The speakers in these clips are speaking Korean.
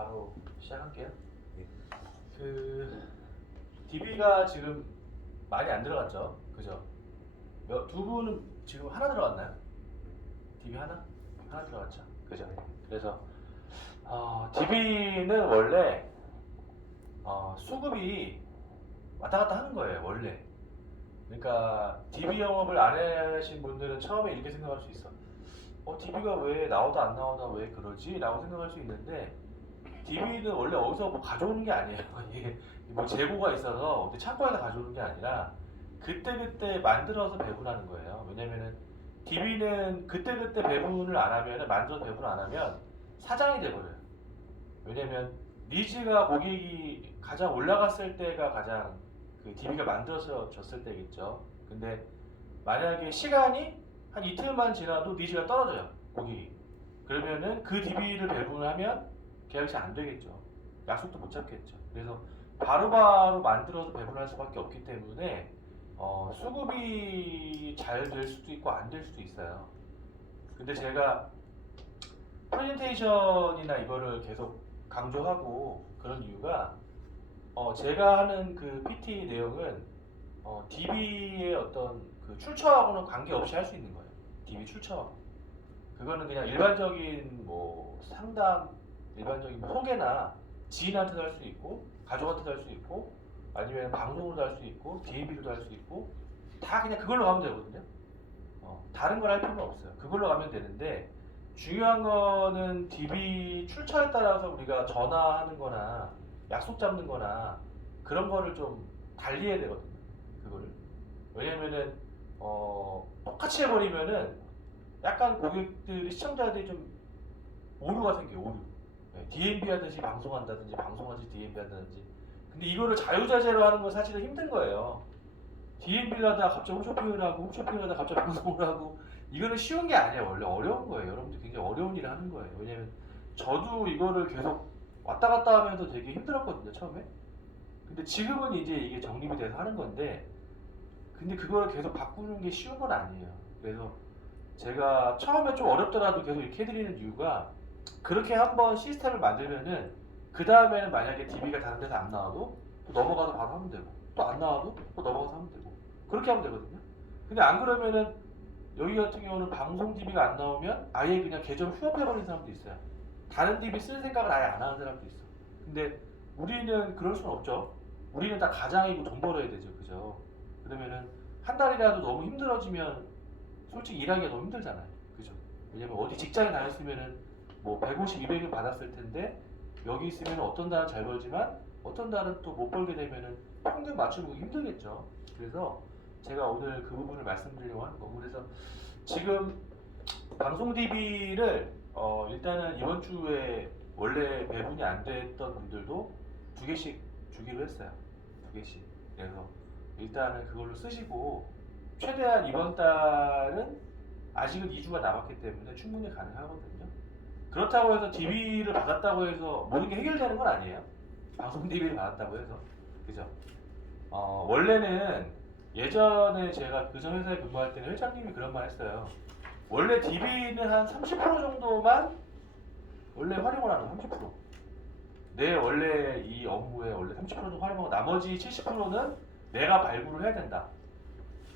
바로 시작할게요. DB가 지금 많이 안 들어갔죠, 그죠? 두 분은 지금 하나 들어갔나요? DB 하나? 하나 들어갔죠, 그죠? 그래서 DB는 원래 수급이 왔다 갔다 하는 거예요, 원래. 그러니까 DB 영업을 안 하신 분들은 처음에 이렇게 생각할 수 있어. DB가 왜 나오다 안 나오다 왜 그러지? 라고 생각할 수 있는데, DB는 원래 어디서 뭐 가져오는 게 아니에요. 이게 뭐 재고가 있어서 어디 창고에서 가져오는 게 아니라 그때그때 만들어서 배분하는 거예요. 왜냐면은 DB는 그때그때 배분을 안 하면, 만들어서 배분을 안 하면 사장이 돼버려요. 왜냐면 니즈가 고객이 가장 올라갔을 때가 가장 그 DB가 만들어졌을 때겠죠. 근데 만약에 시간이 한 이틀만 지나도 니즈가 떨어져요, 고객이. 그러면은 그 DB를 배분을 하면 계약이 안 되겠죠. 약속도 못 잡겠죠. 그래서 바로바로 만들어서 배분할 수밖에 없기 때문에 수급이 잘 될 수도 있고 안 될 수도 있어요. 근데 제가 프레젠테이션이나 이거를 계속 강조하고 그런 이유가 제가 하는 그 PT 내용은 DB의 어떤 그 출처하고는 관계없이 할 수 있는 거예요. DB 출처하고. 그거는 그냥 일반적인 뭐 상담, 일반적인 소개나 지인한테도 할 수 있고, 가족한테도 할 수 있고, 아니면 방송으로도 할 수 있고, DMB로도 할 수 있고, 다 그냥 그걸로 가면 되거든요. 다른 걸 할 필요는 없어요. 그걸로 가면 되는데, 중요한 거는 DB 출처에 따라서 우리가 전화하는 거나, 약속 잡는 거나, 그런 거를 좀 달리 해야 되거든요. 그거를. 왜냐면은, 똑같이 해버리면은, 약간 고객들이, 시청자들이 좀 오류가 생겨요, 오류. DMB 하듯이 방송한다든지, 방송하듯이 DMB 한다든지. 근데 이거를 자유자재로 하는 건 사실은 힘든 거예요. DMB를 하다가 갑자기 홈쇼핑을 하고, 홈쇼핑을 하다가 갑자기 방송을 하고, 이거는 쉬운 게 아니에요. 원래 어려운 거예요. 여러분들 굉장히 어려운 일을 하는 거예요. 왜냐면 저도 이거를 계속 왔다 갔다 하면서 되게 힘들었거든요, 처음에. 근데 지금은 이제 이게 정립이 돼서 하는 건데, 근데 그걸 계속 바꾸는 게 쉬운 건 아니에요. 그래서 제가 처음에 좀 어렵더라도 계속 이렇게 해드리는 이유가, 그렇게 한번 시스템을 만들면은 그 다음에는 만약에 DB가 다른 데서 안 나와도 또 넘어가서 바로 하면 되고, 또 안 나와도 또 넘어가서 하면 되고, 그렇게 하면 되거든요. 근데 안 그러면은 여기 같은 경우는 방송 DB가 안 나오면 아예 그냥 계정 휴업해버리는 사람도 있어요. 다른 DB 쓸 생각을 아예 안 하는 사람도 있어. 근데 우리는 그럴 수는 없죠. 우리는 다 가장이고 돈 벌어야 되죠, 그죠? 그러면은 한 달이라도 너무 힘들어지면 솔직히 일하기가 너무 힘들잖아요, 그죠? 왜냐면 어디 직장에 다녔으면은 뭐 150, 200을 받았을 텐데, 여기 있으면 어떤 달은 잘 벌지만 어떤 달은 또 못 벌게 되면은 평균 맞추기 힘들겠죠. 그래서 제가 오늘 그 부분을 말씀드리려고 하는 거고, 그래서 지금 방송 DB를 일단은 이번 주에 원래 배분이 안 됐던 분들도 2개씩 주기로 했어요. 2개씩. 그래서 일단은 그걸로 쓰시고, 최대한 이번 달은 아직은 2주가 남았기 때문에 충분히 가능하거든요. 그렇다고 해서 DB를 받았다고 해서 모든 게 해결되는 건 아니에요. 방송 DB를 받았다고 해서. 그죠? 원래는 예전에 제가 그전 회사에 근무할 때는 회장님이 그런 말 했어요. 원래 DB는 한 30% 정도만 원래 활용을 하는, 30%. 내 원래 이 업무에 원래 30% 정도 활용하고 나머지 70%는 내가 발굴을 해야 된다.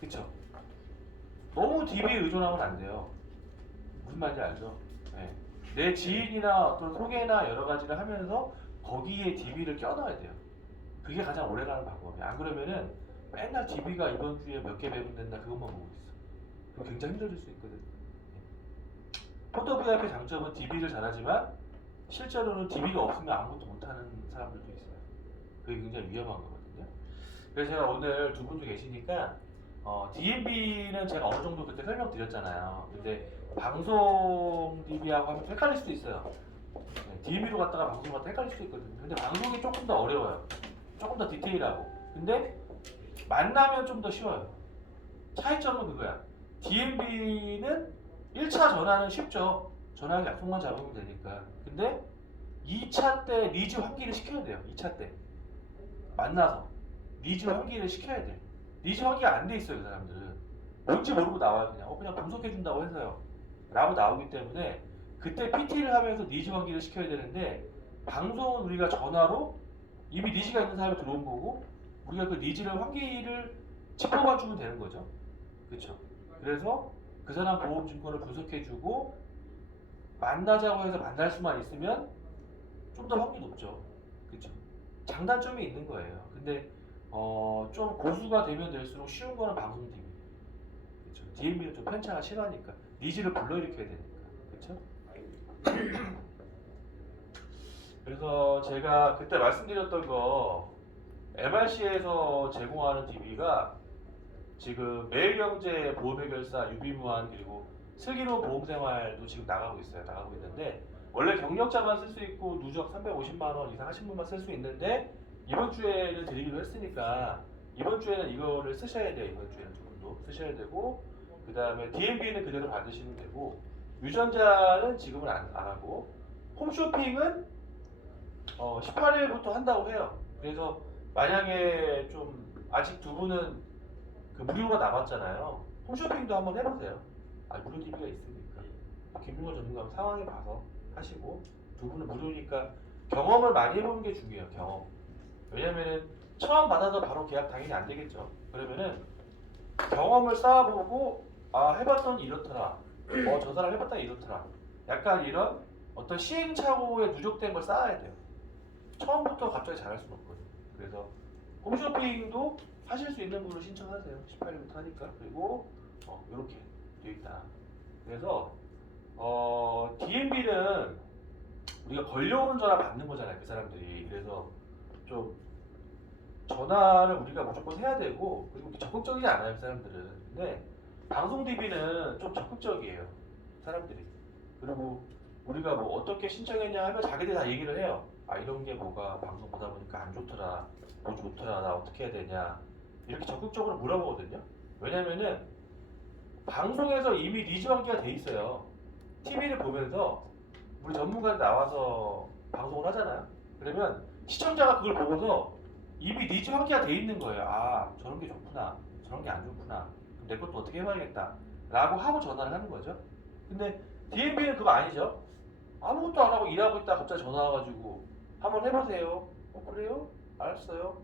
그쵸? 너무 DB에 의존하면 안 돼요. 무슨 말인지 알죠? 네. 내 지인이나 어떤 소개나 여러 가지를 하면서 거기에 DB를 껴넣어야 돼요. 그게 가장 오래가는 방법이야. 안 그러면은 맨날 DB가 이번 주에 몇 개 배분된다 그것만 보고 있어. 그럼 굉장히 힘들어질 수 있거든. 포토 VIP의 장점은 DB를 잘하지만 실제로는 DB가 없으면 아무것도 못하는 사람들도 있어요. 그게 굉장히 위험한 거거든요. 그래서 제가 오늘 두 분도 계시니까 DMB는 제가 어느 정도 그때 설명드렸잖아요. 근데 방송 DB하고 하면 헷갈릴 수도 있어요. DMB로 갔다가 방송 갔다 헷갈릴 수도 있거든요. 근데 방송이 조금 더 어려워요. 조금 더 디테일하고. 근데 만나면 좀 더 쉬워요. 차이점은 그거야. DMB는 1차 전화는 쉽죠. 전화하고 약속만 잡으면 되니까. 근데 2차 때 니즈 환기를 시켜야 돼요. 2차 때. 만나서. 니즈 환기를 시켜야 돼. 니즈 환기가 안 돼 있어요, 그 사람들은. 뭔지 모르고 나와요, 그냥. 그냥 분석해준다고 해서요. 라고 나오기 때문에 그때 PT를 하면서 니즈 환기를 시켜야 되는데, 방송은 우리가 전화로 이미 니즈가 있는 사람이 들어온 거고 우리가 그 니즈를 환기를 짚어봐 주면 되는 거죠. 그렇죠? 그래서 그 사람 보험증권을 분석해주고 만나자고 해서 만날 수만 있으면 좀 더 확률이 높죠. 그렇죠? 장단점이 있는 거예요. 근데 좀 고수가 되면 될수록 쉬운 거는 방송 DB. 그렇죠? DMB는 좀 편차가 심하니까 니즈를 불러일으켜야 되니까. 그렇죠? 그래서 제가 그때 말씀드렸던 거 MRC에서 제공하는 DB가 지금 매일경제 보험해결사 유비무한 그리고 슬기로운 보험생활도 지금 나가고 있어요. 나가고 있는데 원래 경력자만 쓸 수 있고 누적 350만 원 이상 하신 분만 쓸 수 있는데 이번 주에는 드리기로 했으니까 이번 주에는 이거를 쓰셔야 돼요. 이번 주에는 두 분도 쓰셔야 되고 그 다음에 DMB는 그대로 받으시면 되고 유전자는 지금은 안 하고 홈쇼핑은 18일부터 한다고 해요. 그래서 만약에 좀 아직 두 분은 그 무료가 남았잖아요. 홈쇼핑도 한번 해보세요. 무료 DB가 있으니까. 김용호 전문가 상황에 봐서 하시고 두 분은 무료니까 경험을 많이 해보는 게 중요해요. 경험. 왜냐면은 처음 받아서 바로 계약 당연히 안 되겠죠. 그러면은 경험을 쌓아보고 해봤더니 이렇더라. 저 사람 해봤더니 이렇더라. 약간 이런 어떤 시행착오에 누적된 걸 쌓아야 돼요. 처음부터 갑자기 잘할 수는 없거든요. 그래서 홈쇼핑도 하실 수 있는 분으로 신청하세요. 18일부터 하니까. 그리고 이렇게 되어 있다. 그래서 DMB는 우리가 걸려오는 전화 받는 거잖아요. 그 사람들이. 그래서 좀 전화를 우리가 무조건 해야 되고 그리고 적극적이지 않아요. 그 사람들은. 근데 방송 DB는 좀 적극적이에요. 사람들이. 그리고 우리가 뭐 어떻게 신청했냐 하면 자기들이 다 얘기를 해요. 이런 게 뭐가 방송 보다 보니까 안 좋더라. 뭐 좋더라. 나 어떻게 해야 되냐. 이렇게 적극적으로 물어보거든요. 왜냐면은 방송에서 이미 니즈 관계가 돼 있어요. TV를 보면서 우리 전문가들 나와서 방송을 하잖아요. 그러면 시청자가 그걸 보고서 이미 니즈 관계가 돼 있는 거예요. 저런 게 좋구나. 저런 게 안 좋구나. 그럼 내 것도 어떻게 해봐야겠다. 라고 하고 전화를 하는 거죠. 근데 DMB는 그거 아니죠. 아무것도 안 하고 일하고 있다 갑자기 전화 와가지고 한번 해보세요. 그래요? 알았어요.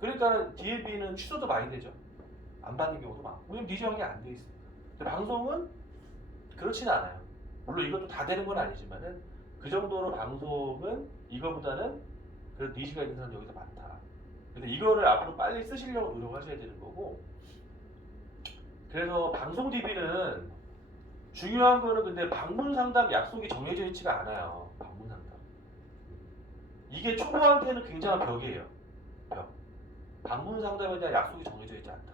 그러니까 DMB는 취소도 많이 되죠. 안 받는 경우도 많고. 왜냐면 니즈 관계가 안 돼 있으니까. 근데 방송은 그렇진 않아요. 물론 이것도 다 되는 건 아니지만은 그 정도로 방송은 이거보다는 그래도 니즈가 있는 사람이 여기서 많다. 근데 이거를 앞으로 빨리 쓰시려고 노력하셔야 되는 거고. 그래서 방송 DB는 중요한 거는 근데 방문 상담 약속이 정해져 있지가 않아요. 방문 상담. 이게 초보한테는 굉장한 벽이에요. 벽. 방문 상담에 대한 약속이 정해져 있지 않다.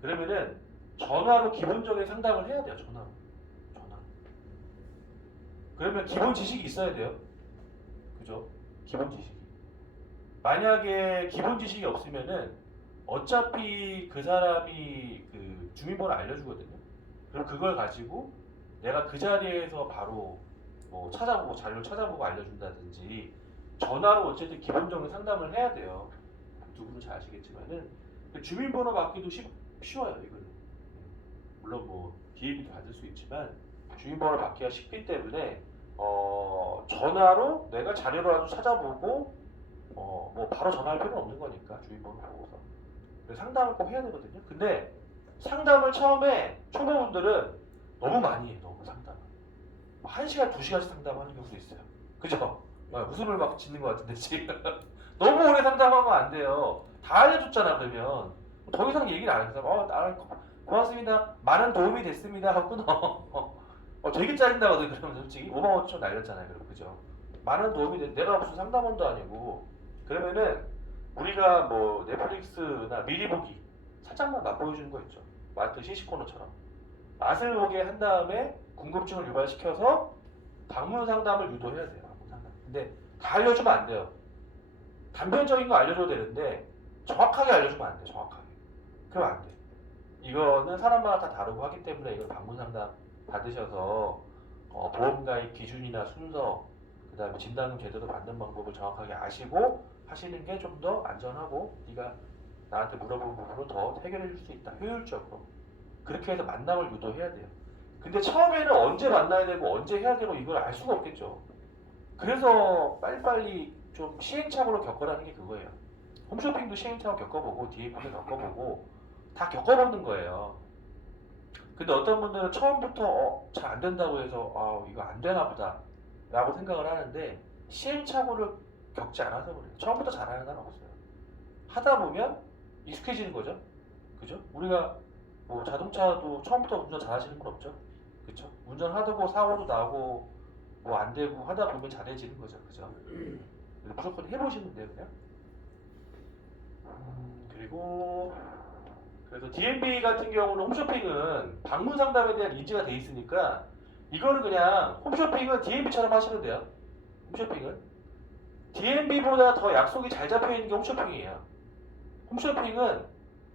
그러면은 전화로 기본적인 상담을 해야 돼요. 전화로. 그러면 기본 지식이 있어야 돼요. 그죠? 기본 지식이. 만약에 기본 지식이 없으면은 어차피 그 사람이 그 주민번호 알려주거든요. 그럼 그걸 가지고 내가 그 자리에서 바로 뭐 찾아보고 자료를 찾아보고 알려준다든지 전화로 어쨌든 기본적인 상담을 해야 돼요. 두 분은 잘 아시겠지만은 주민번호 받기도 쉬워요. 이거는. 물론 뭐 DAB도 받을 수 있지만 주민번호 받기가 쉽기 때문에 전화로 내가 자료라도 찾아보고 뭐 바로 전화할 필요는 없는 거니까 주민번호 보고서 상담을 꼭 해야 되거든요. 근데 상담을 처음에 초보분들은 너무 많이 해요. 너무 상담을 1시간, 2시간씩 상담하는 경우도 있어요. 그죠? 웃음을 막 짓는 것 같은데 지금 너무 오래 상담하면 안 돼요. 다 알려줬잖아. 그러면 더 이상 얘기를 안 해서 고맙습니다. 많은 도움이 됐습니다 하고 끊어. 되게 짜린다거든. 그러면 솔직히 5만 5천 날렸잖아요. 그럼 그죠? 많은 도움이 내가 무슨 상담원도 아니고 그러면은 우리가 뭐 넷플릭스나 미리 보기 살짝만 맛보여주는 거 있죠. 마트 시시코너처럼 맛을 보게 한 다음에 궁금증을 유발시켜서 방문 상담을 유도해야 돼요. 방문 상담. 근데 다 알려주면 안 돼요. 단편적인 거 알려줘도 되는데 정확하게 알려주면 안 돼. 정확하게. 그럼 안 돼. 이거는 사람마다 다 다르고 하기 때문에 이걸 방문 상담 받으셔서 보험가입 기준이나 순서 그 다음에 진단금 제대로 받는 방법을 정확하게 아시고 하시는 게 좀 더 안전하고 네가 나한테 물어본 부분을 더 해결해 줄 수 있다. 효율적으로. 그렇게 해서 만남을 유도해야 돼요. 근데 처음에는 언제 만나야 되고 언제 해야 되고 이걸 알 수가 없겠죠. 그래서 빨리빨리 좀 시행착오를 겪으라는 게 그거예요. 홈쇼핑도 시행착오 겪어보고 DMP도 겪어보고 다 겪어보는 거예요. 근데 어떤 분들은 처음부터 잘 안 된다고 해서 이거 안 되나 보다 라고 생각을 하는데 시행착오를 겪지 않아서 그래요. 처음부터 잘하는 사람 없어요. 하다 보면 익숙해지는 거죠. 그죠? 우리가 뭐 자동차도 처음부터 운전 잘하시는 분 없죠. 그쵸? 운전하다고 사고도 나고 뭐 안 되고 하다 보면 잘해지는 거죠. 그죠? 그래서 무조건 해보시면 돼요, 그냥. 그리고 그래서 DMB 같은 경우는 홈쇼핑은 방문 상담에 대한 인지가 돼 있으니까 이거는 그냥 홈쇼핑은 DMB처럼 하시면 돼요. 홈쇼핑은 DMB보다 더 약속이 잘 잡혀 있는 게 홈쇼핑이에요. 홈쇼핑은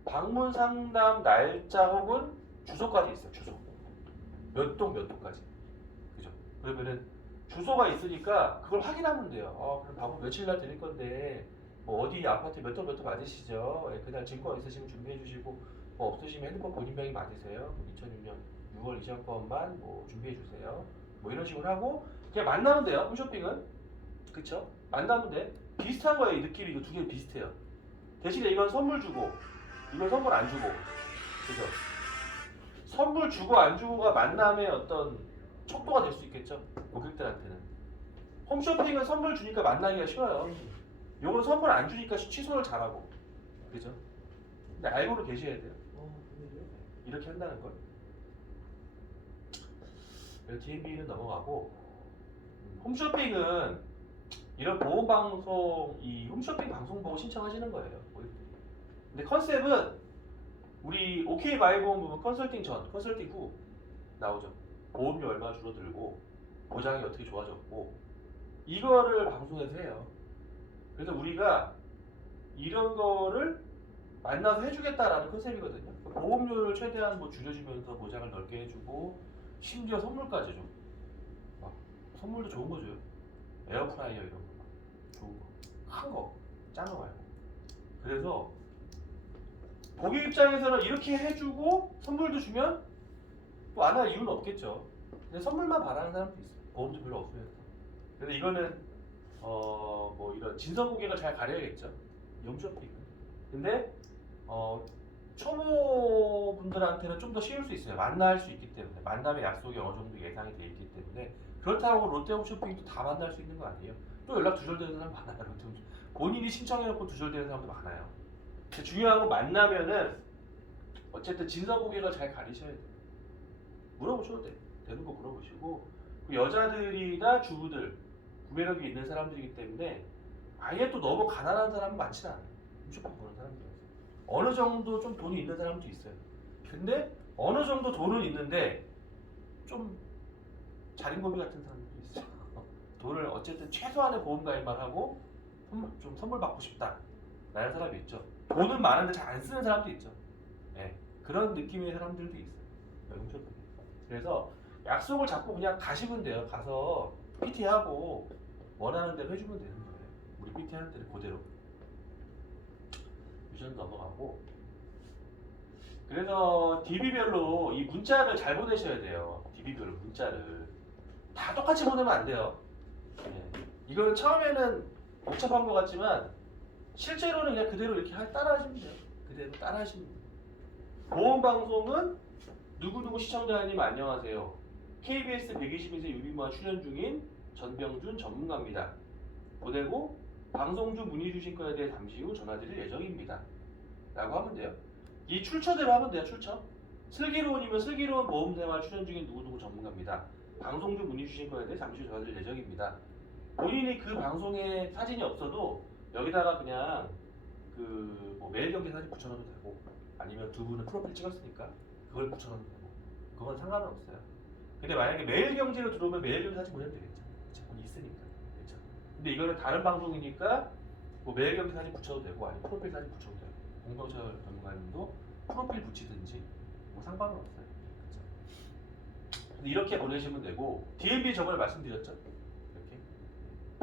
방문 상담 날짜 혹은 주소까지 있어요. 주소 몇 동 몇 동까지. 그죠? 그러면은 주소가 있으니까 그걸 확인하면 돼요. 그럼 방문 며칠 날 드릴 건데 뭐 어디 아파트 몇 동 몇 동 맞으시죠? 예, 그날 증권 있으시면 준비해 주시고 뭐 없으시면 핸드폰 본인 명의 맞으세요? 2006년 6월 이전권만 뭐 준비해 주세요. 뭐 이런 식으로 하고 그냥 만나면 돼요. 홈쇼핑은 그쵸? 만나면 돼. 비슷한 거예요. 이 느낌이 이거 두 개 비슷해요. 대신에 이건 선물 주고 이건 선물 안 주고 그죠? 선물 주고 안 주고가 만남의 어떤 척도가 될 수 있겠죠. 고객들한테는. 홈쇼핑은 선물 주니까 만나기가 쉬워요. 요건 선물 안 주니까 취소를 잘하고. 그죠? 근데 알고는 계셔야 돼요. 이렇게 한다는 걸. DMB는 넘어가고 홈쇼핑은 이런 보험 방송, 이 홈쇼핑 방송 보고 신청하시는 거예요. 근데 컨셉은 우리 OK 마이보험 보면 컨설팅 전, 컨설팅 후 나오죠. 보험료 얼마 줄어들고 보장이 어떻게 좋아졌고 이거를 방송에서 해요. 그래서 우리가 이런 거를 만나서 해주겠다라는 컨셉이거든요. 보험료를 최대한 뭐 줄여주면서 보장을 넓게 해주고 심지어 선물까지 줘. 선물도 좋은 거 줘요. 에어프라이어 이런 거 좋은 거, 큰 거, 짠 거 말고. 그래서 고객 입장에서는 이렇게 해주고 선물도 주면 또 안 할 이유는 없겠죠. 근데 선물만 바라는 사람도 있어요. 보험도 별로 없으면서. 그래서 이거는 뭐 이런 진성 고객을 잘 가려야겠죠. 홈쇼핑은. 근데 초보분들한테는 좀 더 쉬울 수 있어요. 만날 수 있기 때문에 만남의 약속이 어느 정도 예상이 돼 있기 때문에. 그렇다고 롯데홈쇼핑도 다 만날 수 있는 거 아니에요? 또 연락 두절되는 사람 많아요. 롯데홈쇼핑. 본인이 신청해놓고 두절되는 사람도 많아요. 근데 중요한 건 만나면은 어쨌든 진성 고객을 잘 가리셔야 돼요. 물어보셔도 돼. 되는 거 물어보시고 그 여자들이나 주부들 구매력이 있는 사람들이기 때문에 아예 또 너무 가난한 사람은 많지는 않아요. 홈쇼핑 보는 사람들은 어느 정도 좀 돈이 있는 사람도 있어요. 근데 어느 정도 돈은 있는데 좀 자린고비 같은 사람들도 있어요. 돈을 어쨌든 최소한의 보험 가입만 하고 좀 선물 받고 싶다 라는 사람이 있죠. 돈은 많은데 잘 안 쓰는 사람도 있죠. 네, 그런 느낌의 사람들도 있어요. 홈쇼핑. 그래서 약속을 잡고 그냥 가시면 돼요. 가서 PT하고 원하는 대로 해주면 되는 거예요. 우리 PT 하는 대로 그대로. 유전 넘어가고. 그래서 DB별로 이 문자를 잘 보내셔야 돼요. DB별로 문자를 다 똑같이 보내면 안 돼요. 네. 이거는 처음에는 복잡한 것 같지만 실제로는 그냥 그대로 이렇게 따라하시면 돼요. 그대로 따라하시면 돼요. 보험방송은 누구누구 시청자님 안녕하세요. KBS 121세 유리무화 출연 중인 전병준 전문가입니다. 보내고 방송 중 문의 주신 거에 대해 잠시 후 전화드릴 예정입니다. 라고 하면 돼요. 이 출처대로 하면 돼요. 출처. 슬기로운이면 슬기로운 보험생활 출연 중인 누구누구 전문가입니다. 방송 중 문의 주신 거에 대해 잠시 후 전화드릴 예정입니다. 본인이 그 방송에 사진이 없어도 여기다가 그냥 그뭐 매일 경기 사진 붙여넣어도 되고 아니면 두 분은 프로필 찍었으니까 그걸 붙여넣어도 되고 그건 상관은 없어요. 근데 만약에 매일 경제로 들어오면 매일 경제 사진 보내면 되겠죠. 그건 있으니까. 그렇죠. 근데 이거는 다른 방송이니까 뭐 매일 경제 사진 붙여도 되고 아니면 프로필 사진 붙여도 되고 공병철 전문가님도 프로필 붙이든지 뭐 상관은 없어요. 그렇죠. 근데 이렇게 보내시면 되고 DMB 저번에 말씀드렸죠. 이렇게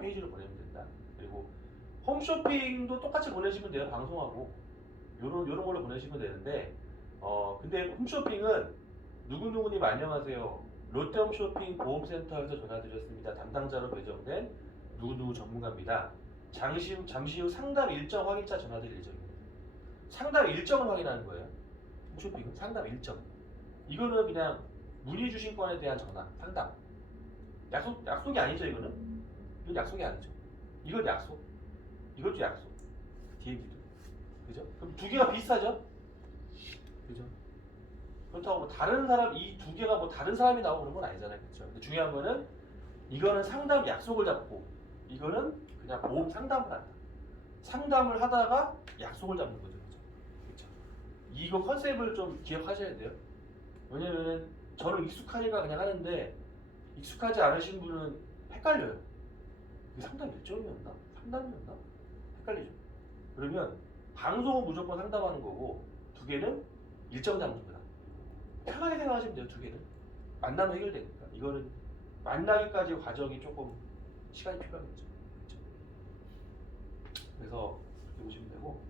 페이지로 보내면 된다. 그리고 홈쇼핑도 똑같이 보내시면 돼요. 방송하고 요런 걸로 보내시면 되는데 근데 홈쇼핑은 누구누구님 안녕하세요. 롯데홈쇼핑 보험센터에서 전화드렸습니다. 담당자로 배정된 누구누구 전문가입니다. 잠시 후 상담 일정 확인차 전화드릴 예정입니다. 상담 일정을 확인하는 거예요. 홈쇼핑은 상담 일정. 이거는 그냥 문의 주신 건에 대한 전화, 상담. 약속이 아니죠, 이거는? 이건 약속이 아니죠. 이건 약속. 이것도 약속. DMD도. 그죠? 그럼 두 개가 비슷하죠? 그죠? 그렇다고 뭐 다른 사람, 이 두 개가 뭐 다른 사람이 나오고 그런 건 아니잖아요. 그렇죠? 근데 중요한 거는 이거는 상담 약속을 잡고 이거는 그냥 보험 상담을 한다. 상담을 하다가 약속을 잡는 거죠. 그렇죠? 이거 컨셉을 좀 기억하셔야 돼요. 왜냐면은 저는 익숙하니까 그냥 하는데 익숙하지 않으신 분은 헷갈려요. 이게 상담 일정이었나? 상담이었나? 헷갈리죠. 그러면 방송은 무조건 상담하는 거고 두 개는 일정 잡는 거다. 편하게 생각하시면 돼요. 두 개는 만나면 해결되니까. 이거는 만나기까지 과정이 조금 시간이 필요하겠죠. 그렇죠? 그래서 그렇게 보시면 되고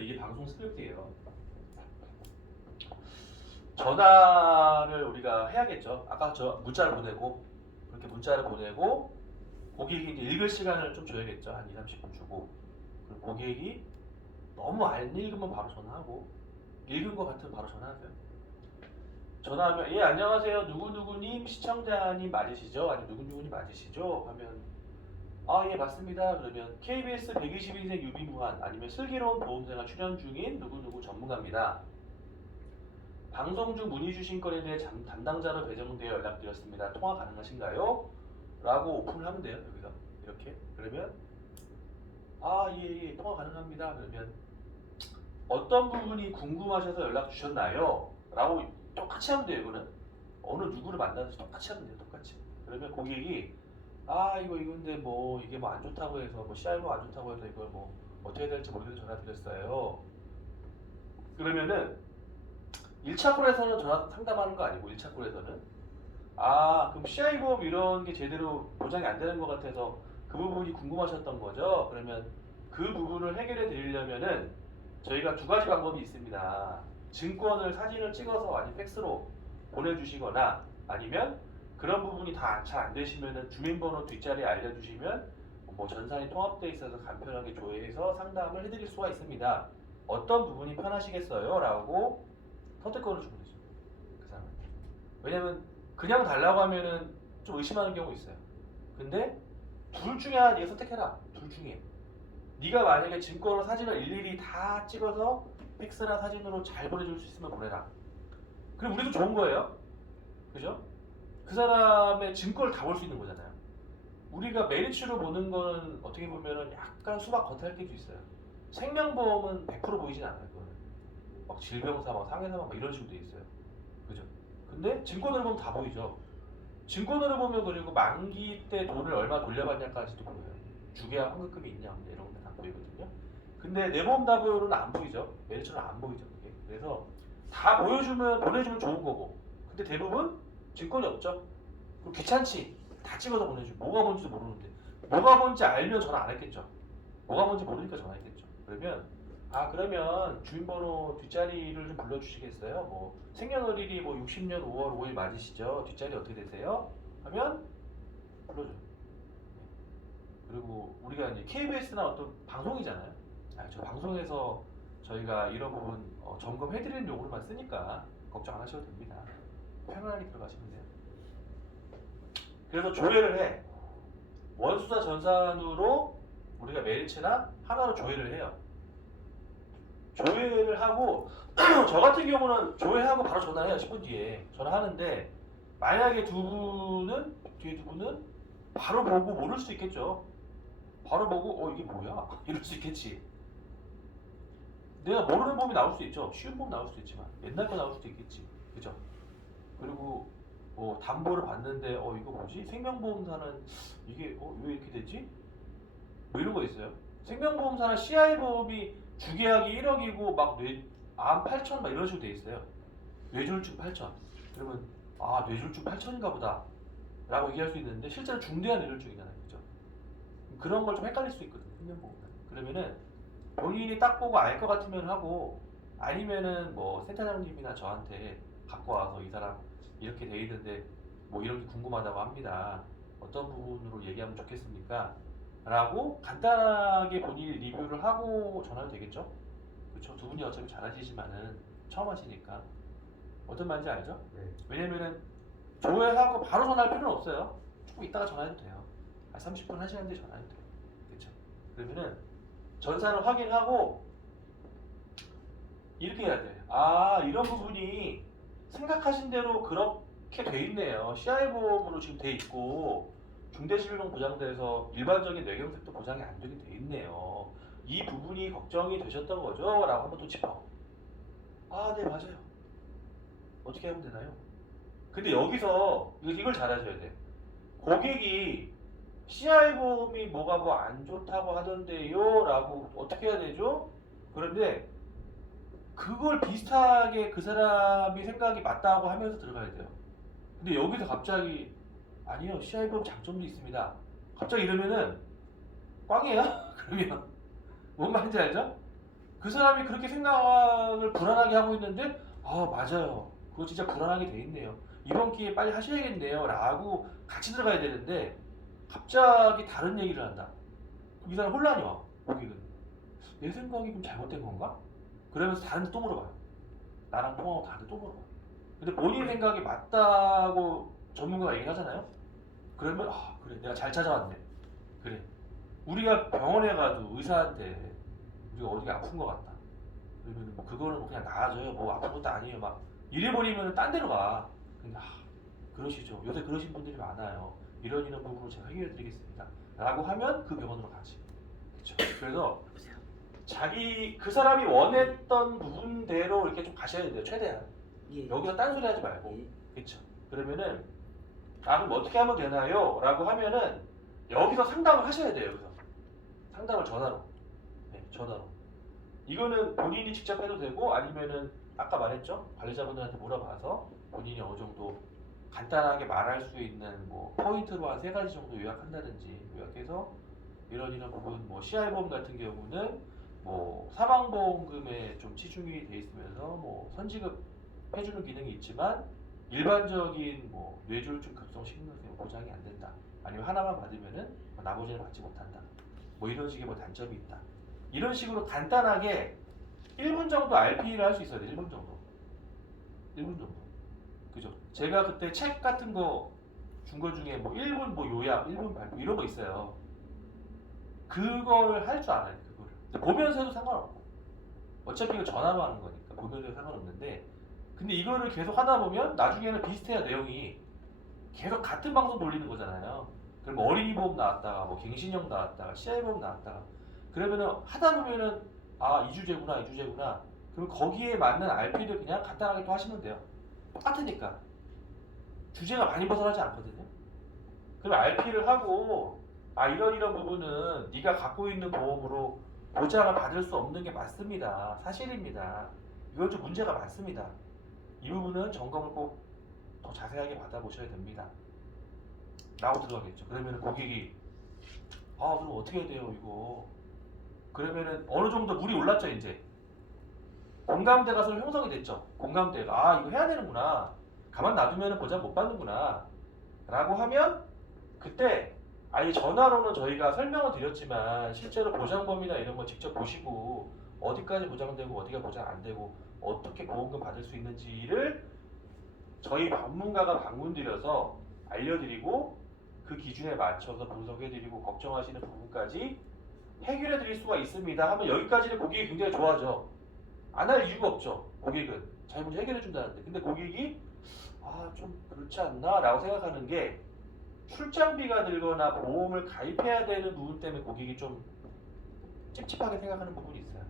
이게 방송 스크립트예요. 전화를 우리가 해야겠죠. 아까 저 문자를 보내고 그렇게 문자를 보내고 고객이 이제 읽을 시간을 좀 줘야겠죠. 한 2, 30분 주고 그리고 고객이 너무 안 읽으면 바로 전화하고 읽은 것 같으면 바로 전화하세요. 전화하면 예 안녕하세요 누구누구님 시청자님 맞으시죠? 아니 누구누구님 맞으시죠? 하면 아 예 맞습니다. 그러면 KBS 122세 유비무한 아니면 슬기로운 보험생활 출연 중인 누구누구 전문가입니다. 방송 중 문의 주신 건에 대해 담당자로 배정되어 연락드렸습니다. 통화 가능하신가요? 라고 오픈을 하면 돼요. 여기서 이렇게 그러면 예, 통화 가능합니다. 그러면 어떤 부분이 궁금하셔서 연락 주셨나요? 라고 똑같이 하면 돼요. 이거는 어느 누구를 만나서 똑같이 하면 돼요. 똑같이. 그러면 고객이 이거 근데 뭐 이게 뭐 안 좋다고 해서 뭐 CR로 안 좋다고 해서 이걸 뭐 어떻게 해야 될지 모르겠어서 전화 드렸어요. 그러면은 1차 콜에서는 전화 상담하는 거 아니고 1차 콜에서는 그럼 CI 보험 이런 게 제대로 보장이 안 되는 것 같아서 그 부분이 궁금하셨던 거죠. 그러면 그 부분을 해결해 드리려면은 저희가 두 가지 방법이 있습니다. 증권을 사진을 찍어서 아니면 팩스로 보내주시거나 아니면 그런 부분이 다 잘 안 되시면은 주민번호 뒷자리에 알려주시면 뭐 전산이 통합되어 있어서 간편하게 조회해서 상담을 해드릴 수가 있습니다. 어떤 부분이 편하시겠어요? 라고 선택권을 주고 있어요. 그 사람한테. 왜냐면 그냥 달라고 하면은 좀 의심하는 경우 있어요. 근데 둘 중에 하나 네가 선택해라. 둘 중에. 네가 만약에 증권으로 사진을 일일이 다 찍어서 팩스나 사진으로 잘 보내줄 수 있으면 보내라. 그럼 우리도 좋은 거예요. 그죠? 그 사람의 증권을 다 볼 수 있는 거잖아요. 우리가 메리츠로 보는 거는 어떻게 보면은 약간 수박 겉핥기도 있어요. 생명보험은 100% 보이진 않아요. 그거는. 막 질병사, 막 상해사망 막 이런 식으로 돼 있어요. 그죠? 근데 증권으로 보면 다 보이죠. 증권으로 보면 그리고 만기 때 돈을 얼마 돌려받냐까지도 보여요. 주계약 환급금이 있냐 없냐 이런 거 다 보이거든요. 근데 내보험답으로는 안 보이죠. 메리츠는 안 보이죠. 그게. 그래서 다 보내주면 좋은 거고. 근데 대부분 증권이 없죠. 그리고 귀찮지. 다 찍어서 보내주고 뭐가 뭔지도 모르는데 뭐가 뭔지 알면 전화 안 했겠죠. 뭐가 뭔지 모르니까 전화했겠죠. 그러면 주민번호 뒷자리를 좀 불러주시겠어요? 뭐 생년월일이 뭐 60년 5월 5일 맞으시죠? 뒷자리 어떻게 되세요? 하면 불러줘요. 그리고 우리가 이제 KBS나 어떤 방송이잖아요. 저 방송에서 저희가 이런 부분 점검해드리는 용으로만 쓰니까 걱정 안 하셔도 됩니다. 편안하게 들어가시면 돼요. 그래서 조회를 해. 원수사 전산으로 우리가 메리츠나 하나로 조회를 해요. 조회를 하고 저 같은 경우는 조회하고 바로 전화해요. 10분 뒤에 전화하는데 만약에 뒤에 두 분은 바로 보고 모를 수 있겠죠. 바로 보고 이게 뭐야? 이럴 수 있겠지. 내가 모르는 보험이 나올 수도 있죠. 쉬운 보험 나올 수도 있지만 옛날 거 나올 수도 있겠지. 그죠? 그리고 뭐 담보를 받는데 이거 뭐지? 생명보험사는 이게 왜 이렇게 되지? 뭐 이런 거 있어요. 생명보험사나 CI보험이 주계약이 1억이고 암 8천 막 이런 식으로 돼 있어요. 뇌졸중 8천. 그러면 뇌졸중 8천인가 보다 라고 얘기할 수 있는데 실제로 중대한 뇌졸중이잖아요. 그죠? 그런 걸 좀 헷갈릴 수 있거든요. 생명보험은. 그러면은 본인이 딱 보고 알 것 같으면 하고 아니면은 뭐 센터장님이나 저한테 갖고 와서 이 사람 이렇게 돼 있는데 뭐 이런 게 궁금하다고 합니다. 어떤 부분으로 얘기하면 좋겠습니까? 라고 간단하게 본인이 리뷰를 하고 전화도 되겠죠? 그렇죠? 두 분이 어차피 잘 하시지만은 처음 하시니까 어떤 말인지 알죠? 네. 왜냐면은 조회하고 바로 전화할 필요는 없어요. 조금 이따가 전화해도 돼요. 한 30분, 1시간 뒤에 전화해도 돼요. 그렇죠? 그러면은 전산을 확인하고 이렇게 해야 돼. 아, 이런 부분이 생각하신 대로 그렇게 돼 있네요. CI보험으로 지금 돼 있고 중대질병 보장돼서 일반적인 뇌경색도 보장이 안 되게 돼 있네요. 이 부분이 걱정이 되셨던 거죠? 라고 한번 또 짚어. 아, 네, 맞아요. 어떻게 하면 되나요? 근데 여기서 이걸 잘 하셔야 돼. 고객이 CI보험이 뭐가 뭐 안 좋다고 하던데요? 라고 어떻게 해야 되죠? 그런데 그걸 비슷하게 그 사람이 생각이 맞다고 하면서 들어가야 돼요. 근데 여기서 갑자기 아니요, CI보험 장점도 있습니다. 갑자기 이러면은 꽝이에요? 그러면 뭔 말인지 알죠? 그 사람이 그렇게 생각을 불안하게 하고 있는데 아, 맞아요. 그거 진짜 불안하게 돼 있네요. 이번 기회에 빨리 하셔야겠네요. 라고 같이 들어가야 되는데 갑자기 다른 얘기를 한다. 그럼 이 사람 혼란이 와. 고객은. 내 생각이 좀 잘못된 건가? 그러면서 다른 데 또 물어봐요. 나랑 통화하고 다른 데 또 물어봐요. 근데 본인 생각이 맞다고 전문가가 얘기하잖아요. 그러면 아, 그래, 내가 잘 찾아왔네. 그래, 우리가 병원에 가도 의사한테 우리가 어디가 아픈 것 같다. 그러면 뭐 그거는 뭐 그냥 나아져요. 뭐 아픈 것도 아니에요. 막 이래버리면 딴 데로 가. 근데 그러시죠. 요새 그러신 분들이 많아요. 이런 부분으로 제가 해결해드리겠습니다. 라고 하면 그 병원으로 가지. 그렇죠. 그래서 자기 그 사람이 원했던 부분대로 이렇게 좀 가셔야 돼요. 최대한. 예. 여기서 딴소리 하지 말고. 예. 그렇죠. 그러면은 그럼 어떻게 하면 되나요? 라고 하면은 여기서 상담을 하셔야 돼요. 여기서 상담을 전화로. 네, 전화로. 이거는 본인이 직접 해도 되고 아니면은 아까 말했죠? 관리자분들한테 물어봐서 본인이 어느 정도 간단하게 말할 수 있는 뭐 포인트로 한 3가지 정도 요약한다든지 요약해서 이런 부분 뭐 CI보험 같은 경우는 뭐 사망보험금에 좀 치중이 돼 있으면서 뭐 선지급 해주는 기능이 있지만 일반적인 뭐 뇌졸중 급성 심근경 보장이 안 된다. 아니면 하나만 받으면은 나머지는 받지 못한다. 뭐 이런 식의 뭐 단점이 있다. 이런 식으로 간단하게 1분 정도 RP를 할 수 있어야 돼. 1분 정도. 1분 정도. 그죠? 제가 그때 책 같은 거 준 거 중에 뭐 1분 뭐 요약, 1분 발표 이런 거 있어요. 그거를 할 줄 알아야 돼. 그거를. 보면서 해도 상관없고. 어차피 이거 전화로 하는 거니까 보면서 해도 상관없는데 근데 이거를 계속 하다 보면 나중에는 비슷해야 내용이 계속 같은 방송 돌리는 거잖아요. 그럼 어린이 보험 나왔다가 뭐 갱신형 나왔다가 CI보험 나왔다가 그러면은 하다 보면은 아, 이 주제구나. 그럼 거기에 맞는 RP를 그냥 간단하게 또 하시면 돼요. 똑같으니까. 주제가 많이 벗어나지 않거든요. 그럼 RP를 하고 아, 이런 부분은 네가 갖고 있는 보험으로 보장을 받을 수 없는 게 맞습니다. 사실입니다. 이건 좀 문제가 많습니다. 이 부분은 점검을 꼭 더 자세하게 받아보셔야 됩니다. 라고 들어가겠죠. 그러면 고객이 아, 그럼 어떻게 해야 돼요 이거. 그러면은 어느 정도 물이 올랐죠 이제. 공감대가 서로 형성이 됐죠. 공감대가 아, 이거 해야 되는구나. 가만 놔두면 보장 못 받는구나. 라고 하면 그때 아예 전화로는 저희가 설명을 드렸지만 실제로 보장 범위나 이런 거 직접 보시고 어디까지 보장되고 어디가 보장 안 되고 어떻게 보험금 받을 수 있는지를 저희 전문가가 방문 드려서 알려드리고 그 기준에 맞춰서 분석해드리고 걱정하시는 부분까지 해결해드릴 수가 있습니다 하면 여기까지는 고객이 굉장히 좋아하죠. 안 할 이유가 없죠. 고객은 자기 문제 해결해준다는데. 근데 고객이 아, 좀 그렇지 않나? 라고 생각하는 게 출장비가 들거나 보험을 가입해야 되는 부분 때문에 고객이 좀 찝찝하게 생각하는 부분이 있어요.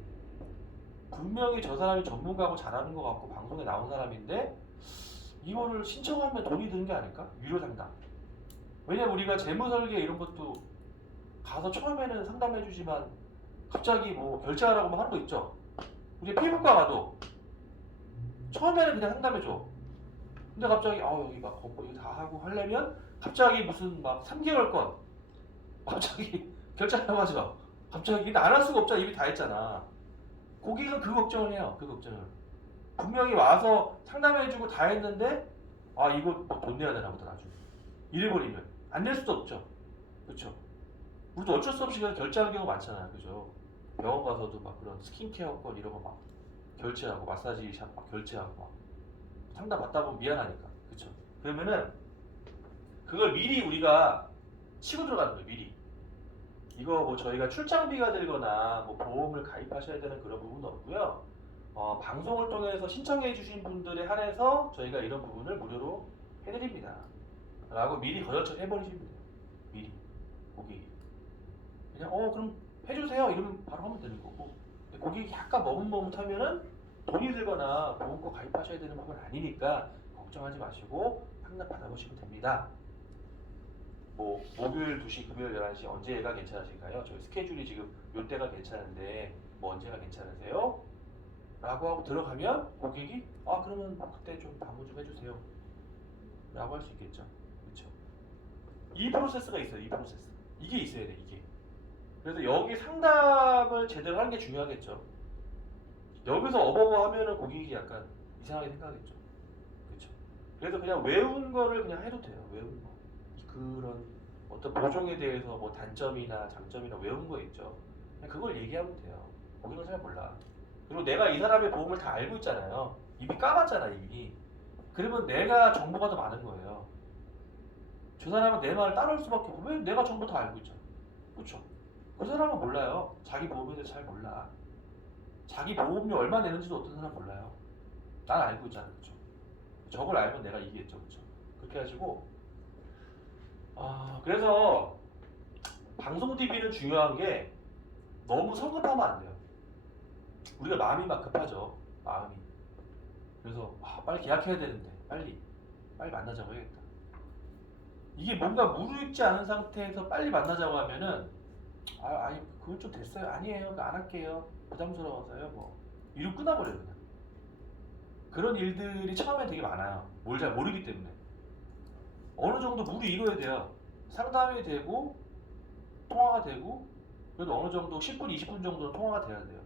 분명히 저 사람이 전문가고 잘하는 것 같고 방송에 나온 사람인데 이거를 신청하면 돈이 드는 게 아닐까? 유료 상담. 왜냐면 우리가 재무설계 이런 것도 가서 처음에는 상담해주지만 갑자기 뭐 결제하라고 하는 거 있죠. 우리 피부과 가도 처음에는 그냥 상담해줘. 근데 갑자기 여기 막 이거 다 하고 하려면 갑자기 무슨 막 3개월 건 갑자기 결제하라고 하지 마. 갑자기 근데 안 할 수가 없잖아. 이미 다 했잖아. 고객은 그 걱정을 해요. 그 걱정을. 분명히 와서 상담해주고 다 했는데 아 이거 뭐돈 내야 되나 보다 나중에 이래버리면 안 낼 수도 없죠. 그렇죠. 우리도 어쩔 수 없이 그냥 결제하는 경우가 많잖아요. 그죠? 병원 가서도 막 그런 스킨케어권 이런 거 막 결제하고 마사지 샵 막 결제하고 막 상담 받다 보면 미안하니까. 그렇죠. 그러면은 그걸 미리 우리가 치고 들어가는 거예요. 미리. 이거 뭐 저희가 출장비가 들거나 뭐 보험을 가입하셔야 되는 그런 부분은 없고요. 방송을 통해서 신청해 주신 분들에 한해서 저희가 이런 부분을 무료로 해드립니다. 라고 미리 거절처 해버리시면 돼요. 미리. 고객이. 그냥 그럼 해주세요. 이러면 바로 하면 되는 거고. 고객이 약간 머뭇머뭇하면은 돈이 들거나 보험료 가입하셔야 되는 부분은 아니니까 걱정하지 마시고 상담 받아보시면 됩니다. 뭐 목요일 2시, 금요일 11시 언제가 괜찮으실까요? 저희 스케줄이 지금 요때가 괜찮은데 뭐 언제가 괜찮으세요? 라고 하고 들어가면 고객이 그러면 그때 좀 방문 좀 해주세요 라고 할 수 있겠죠. 그렇죠. 이 프로세스가 있어요. 이 프로세스. 이게 있어야 돼. 이게. 그래서 여기 상담을 제대로 하는 게 중요하겠죠. 여기서 어버버 하면은 고객이 약간 이상하게 생각하겠죠. 그렇죠. 그래서 그냥 외운 거를 그냥 해도 돼요. 외운 거. 그런 어떤 보종에 대해서 뭐 단점이나 장점이나 외운 거 있죠. 그냥 그걸 얘기하면 돼요. 거기는 잘 몰라. 그리고 내가 이 사람의 보험을 다 알고 있잖아요. 이미 까봤잖아 이미. 그러면 내가 정보가 더 많은 거예요. 저 사람은 내 말을 따를 수밖에 없고 왜 내가 정보 다 알고 있잖아. 그렇죠. 그 사람은 몰라요. 자기 보험에 대해서 잘 몰라. 자기 보험료 얼마 내는지도 어떤 사람 몰라요. 난 알고 있잖아. 그렇죠. 저걸 알면 내가 이기겠죠. 그렇죠. 그렇게 하시고 그래서 방송 DB는 중요한 게 너무 성급하면 안 돼요. 우리가 마음이 막 급하죠. 마음이. 그래서 빨리 계약해야 되는데 빨리 만나자고 해야겠다. 이게 뭔가 무르익지 않은 상태에서 빨리 만나자고 하면은 아니 그건 좀 됐어요. 아니에요. 안 할게요. 부담스러워서요. 뭐 이러고 끊어버려요. 그냥. 그런 일들이 처음에 되게 많아요. 뭘 잘 모르기 때문에. 어느 정도 무르익어야 돼요. 상담이 되고 통화가 되고 그래도 어느 정도 10분, 20분 정도는 통화가 돼야 돼요.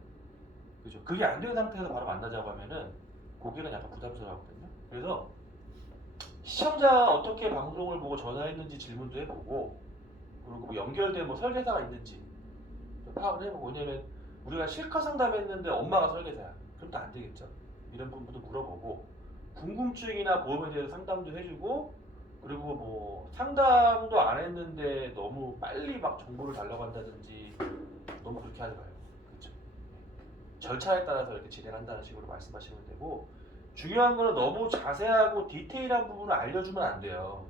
그죠? 그게 안 되는 상태에서 바로 만나자고 하면은 고객은 약간 부담스러워하거든요. 그래서 시청자가 어떻게 방송을 보고 전화했는지 질문도 해보고 그리고 뭐 연결된 뭐 설계사가 있는지 파악을 해보고 왜냐면 우리가 실컷 상담했는데 엄마가 설계사야. 그럼 또 안 되겠죠. 이런 부분도 물어보고 궁금증이나 보험에 대해서 상담도 해주고 그리고 뭐 상담도 안 했는데 너무 빨리 막 정보를 달라고 한다든지 너무 그렇게 하지 말고 그렇죠. 절차에 따라서 이렇게 진행한다는 식으로 말씀하시면 되고 중요한 거는 너무 자세하고 디테일한 부분을 알려주면 안 돼요.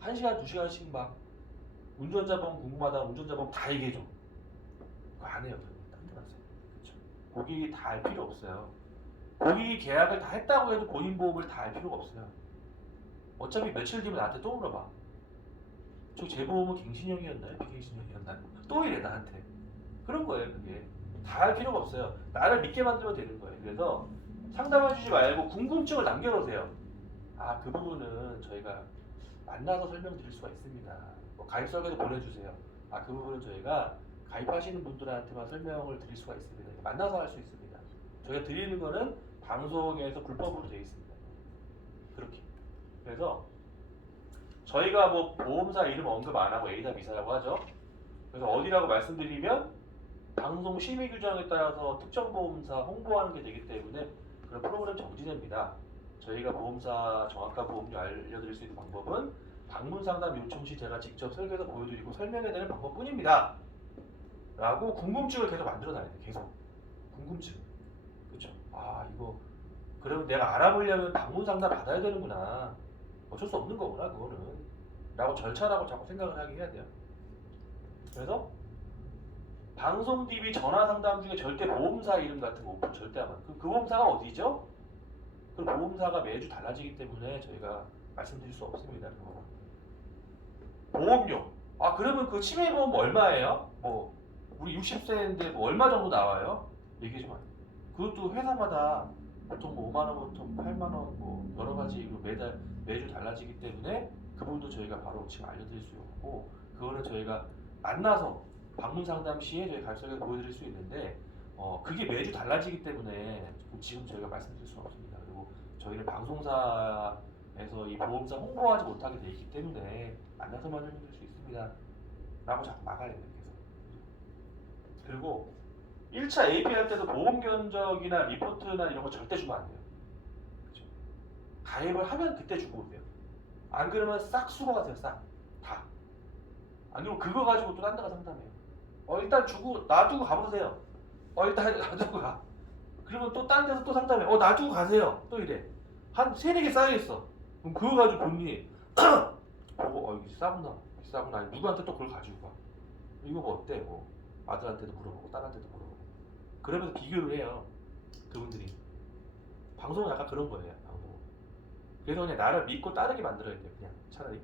1시간, 2시간씩 막 운전자 보험 궁금하다 운전자 보험 다 얘기해줘. 그거 안 해요. 딴 데 가세요. 그렇죠. 고객이 다 알 필요 없어요. 고객이 계약을 다 했다고 해도 본인 보험을 다 알 필요가 없어요. 어차피 며칠 뒤면 나한테 또 물어봐. 저 제 보험은 갱신형이었나요? 비갱신형이었나요? 또 이래 나한테. 그런 거예요. 그게 다 할 필요가 없어요. 나를 믿게 만들면 되는 거예요. 그래서 상담해주지 말고 궁금증을 남겨놓으세요. 그 부분은 저희가 만나서 설명드릴 수가 있습니다. 뭐 가입 설계도 보내주세요. 그 부분은 저희가 가입하시는 분들한테만 설명을 드릴 수가 있습니다. 만나서 할 수 있습니다. 저희가 드리는 거는 방송에서 불법으로 되어 있습니다. 그렇게. 그래서 저희가 뭐 보험사 이름 언급 안 하고 A사 B사라고 하죠. 그래서 어디라고 말씀드리면 방송 심의 규정에 따라서 특정 보험사 홍보하는 게 되기 때문에 그런 프로그램 정지됩니다. 저희가 보험사 정확한 보험료 알려드릴 수 있는 방법은 방문 상담 요청 시 제가 직접 설계해서 보여드리고 설명해드리는 방법뿐입니다. 라고 궁금증을 계속 만들어놔야 돼. 계속 궁금증. 그렇죠? 이거 그러면 내가 알아보려면 방문 상담 받아야 되는구나. 어쩔 수 없는 거구나 그거는. 라고 절차라고 자꾸 생각을 하게 해야 돼요. 그래서 방송 DB 전화 상담 중에 절대 보험사 이름 같은 거 오픈 절대 안 해요. 그 보험사가 어디죠? 그 보험사가 매주 달라지기 때문에 저희가 말씀드릴 수 없습니다. 그거는. 보험료. 그러면 그 치매보험 얼마예요? 뭐 우리 60세인데 뭐 얼마 정도 나와요? 얘기 좀 하세요. 그것도 회사마다 보통 뭐 5만 원부터 8만 원 뭐 여러 가지 매주 달라지기 때문에 그 부분도 저희가 바로 지금 알려드릴 수 없고 그거는 저희가 만나서 방문 상담 시에 저희 가입설계 보여드릴 수 있는데 그게 매주 달라지기 때문에 지금 저희가 말씀드릴 수는 없습니다. 그리고 저희는 방송사에서 이 보험사 홍보하지 못하게 돼 있기 때문에 만나서 말씀드릴 수 있습니다. 라고 자꾸 막아야 돼요. 계속. 그리고 1차 AP 할 때도 보험 견적이나 리포트나 이런 거 절대 주면 안 돼요. 그죠? 가입을 하면 그때 주고 오세요. 안 그러면 싹 수거 가세요. 싹. 다. 안 그러면 그거 가지고 또 딴 데가 상담해요. 일단 주고 놔두고 가보세요. 일단 놔두고 가. 그러면 또 딴 데서 또 상담해. 놔두고 가세요. 또 이래. 한 세네 개 쌓여있어. 그럼 그거 가지고 본인이 보고 이거 비싸구나. 비싸구나. 아니, 누구한테 또 그걸 가지고 가. 이거 뭐 어때? 뭐 아들한테도 물어보고 딸한테도 물어보고. 그러면서 비교를 해요. 그분들이. 방송은 약간 그런 거예요. 방송. 그래서 그냥 나를 믿고 따르게 만들어야 돼요. 그냥 차라리.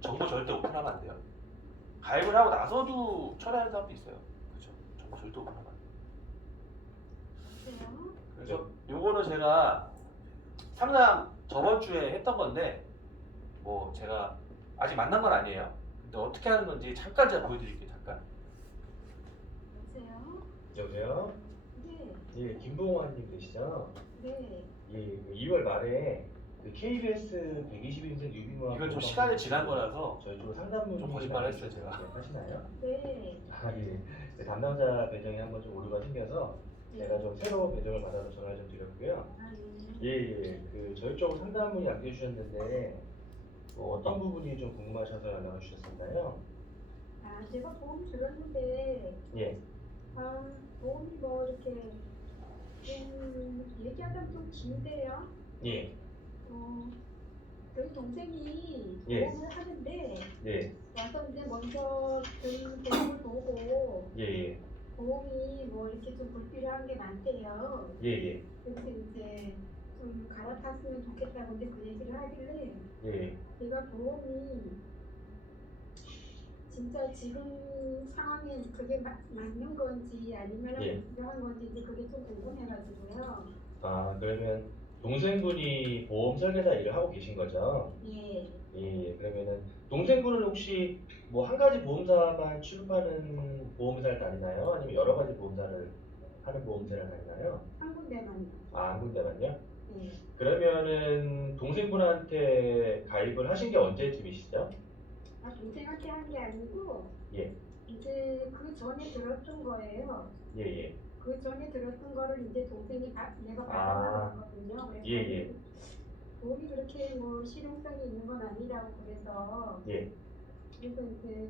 정보 절대 오픈하면 안 돼요. 가입을 하고 나서도 처리하는 사람도 있어요. 그죠? 정보 절대 오픈하면 안 돼요. 그래서 요거는 제가 상담 저번 주에 했던 건데 뭐 제가 아직 만난 건 아니에요. 근데 어떻게 하는 건지 잠깐 제가 보여드릴게요. 잠깐. 여보세요? 네, 예, 김봉환님 되시죠? 네. 예, 2월 말에 그 KBS 120인생 유비무학 이건 좀 시간이 지난 거라서 저희 쪽 상담문 좀 거짓말 했어요, 제가. 하시나요? 네. 아, 예. 그 담당자 배정에 한번 좀 오류가 생겨서 제가 좀 새로 배정을 받아서 전화 좀 드렸고요. 아, 예, 예. 그 저희 쪽 상담문이 남겨주셨는데 뭐 어떤 부분이 좀 궁금하셔서 연락을 주셨었나요? 아, 제가 보험 들었는데, 예, 보험이 뭐 이렇게 얘기하자면 좀 긴데요. 예, 저희 동생이 예. 보험을 하는데 예, 와서 이제 먼저 든 보험을 보고 예, 예, 보험이 뭐 이렇게 좀 불필요한 게 많대요. 예, 예, 그래서 이제 좀 갈아탔으면 좋겠다고 이제 그 얘기를 하길래 예. 제가 보험이 진짜 지금 상황에 그게 맞는 건지 아니면 예. 불필요한 건지 이제 그게 좀 궁금해가지고요. 아, 그러면 동생분이 보험 설계사 일을 하고 계신 거죠? 예, 예, 그러면은 동생분은 혹시 뭐 한 가지 보험사만 취급하는 보험사를 다니나요? 아니면 여러 가지 보험사를 하는 보험사를 다니나요? 한 군데만요. 아, 한 군데만요? 예. 그러면은 동생분한테 가입을 하신 게 언제쯤이시죠? 아, 동생한테 한 게 아니고 예, 이제 그 전에 들었던 거예요. 예, 예, 그 전에 들었던 거를 이제 동생이 내가 아, 받아놨거든요. 그래서 예, 예, 보험이 그렇게 뭐 실용성이 있는 건 아니라고 그래서 예, 그래서 이제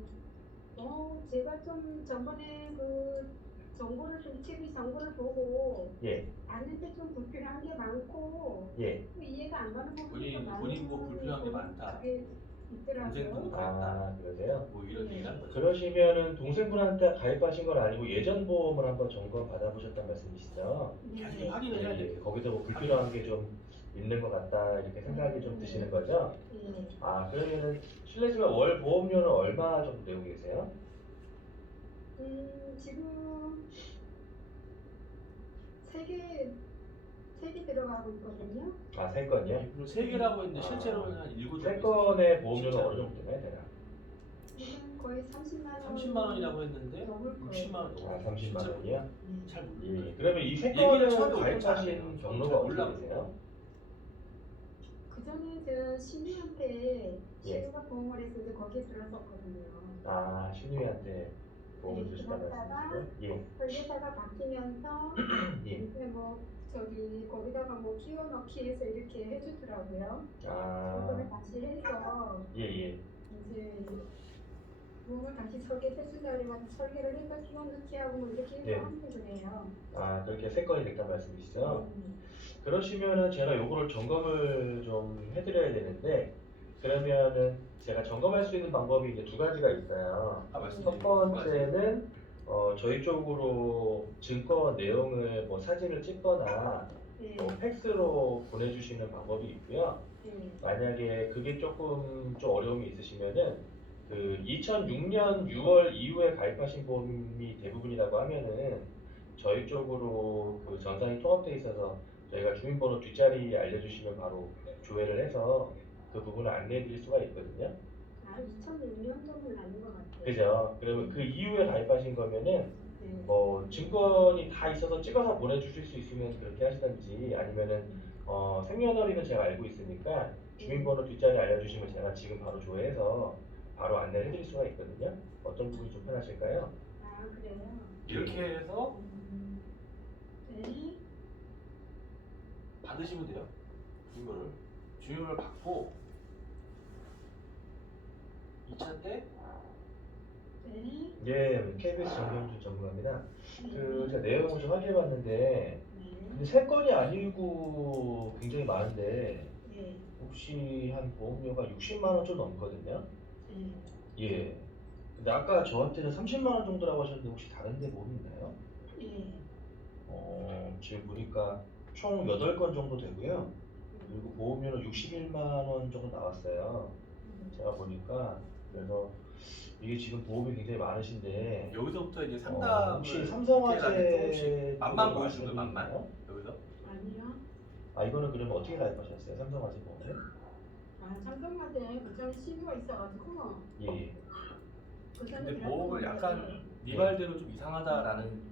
제가 좀 전번에 그 정보를 좀 TV 정보를 보고 예, 봤는데 좀 불필요한 게 많고 예. 또 이해가 안 가는 부분이 본인 뭐 불필요한 게 많다. 그게 있더라고요. 동생분도 아, 그러세요? 뭐 이런 얘기를 하는 거죠. 그러시면은 동생분한테 가입하신 건 아니고 예전 보험을 한번 점검 받아보셨단 말씀이시죠? 계속 네. 확인을 해야 돼요. 거기서 뭐 불필요한 게 좀 있는 것 같다 이렇게 생각이 좀 드시는 거죠? 예. 아, 그러면은 실례지만 월 보험료는 얼마 정도 내고 계세요? 지금 세 개 들어가고 있거든요. 아, 세 건이요? 그리고 세 개라고 했는데 실제로는 한 7개. 세 건의 보험료는 어느 정도 되나요, 대략? 지금 거의 30만 원. 30만 원이라고 했는데 넘을 거예요. 60만 원 넘어. 아, 30만 원이요? 잘 예, 모르겠어요. 예. 그러면 이 세 얘기를 건을 처음에 오픈하네요. 가입하신 경로가 잘 어떻게 몰라요. 되세요? 그 전에 저 신우한테 예. 신우가 보험을 했는데 거기에 들었었거든요. 아, 신우이한테 보험을 네, 주셨단 그러다가 말씀이시죠? 예, 설계사가 바뀌면서 예. 이제 뭐 거기다가 뭐 끼워 넣기 해서 이렇게 해주더라고요. 아, 그걸 다시 해서 예, 예. 이제 보험을 다시 설계해준다 그래가지고 설계를 해서 끼워 넣기 하고 뭐 이렇게 해서 네. 하면 그래요. 아, 그렇게 세 건이 됐단 말씀이시죠? 음. 그러시면은 제가 요거를 점검을 좀 해드려야 되는데, 그러면은 제가 점검할 수 있는 방법이 이제 두 가지가 있어요. 아, 첫 말씀드린 번째는 저희 쪽으로 증권 내용을 뭐 사진을 찍거나 네. 팩스로 보내주시는 방법이 있고요. 네. 만약에 그게 조금 좀 어려움이 있으시면은 그 2006년 6월 이후에 가입하신 보험이 대부분이라고 하면은 저희 쪽으로 그 전산이 통합되어 있어서 저희가 주민번호 뒷자리 알려주시면 바로 조회를 해서 그 부분을 안내해 드릴 수가 있거든요. 아, 2006년도는 아닌 것 같아요. 그죠? 그러면 그 이후에 가입하신 거면은 네. 뭐 증권이 다 있어서 찍어서 보내주실 수 있으면 그렇게 하시든지 아니면은 생년월일은 제가 알고 있으니까 주민번호 뒷자리 알려주시면 제가 지금 바로 조회해서 바로 안내를 해드릴 수가 있거든요. 어떤 부분이 좀 편하실까요? 아 그래요? 이렇게 해서 네. 받으시면 돼요. 주민번호를 받고 2차 때 네. 예, KBS 정경준 전문가입니다. 네. 제가 내용을 좀 확인해봤는데 근데 세 건이 아니고 굉장히 많은데 네. 혹시 한 보험료가 60만 원 좀 넘거든요. 네. 예. 근데 아까 저한테는 30만 원 정도라고 하셨는데 혹시 다른 데 보험이 있나요? 네. 지금 보니까 총 8건 정도 되고요. 그리고 보험료는 61만 원 정도 나왔어요. 제가 보니까 그래서 이게 지금 보험이 굉장히 많으신데 여기서부터 이제 상담을 혹시 디테일하게 삼성화재 조금씩 맛만 보험 보여주는 거예요. 아시는 분 맛만 있나요? 여기서. 아니요. 아 이거는 그러면 어떻게 가입하셨어요? 삼성화재 보험에? 아 삼성화재 그전에 시비가 있어가지고 예. 그전에 근데 보험을 약간 네 말대로 좀 이상하다라는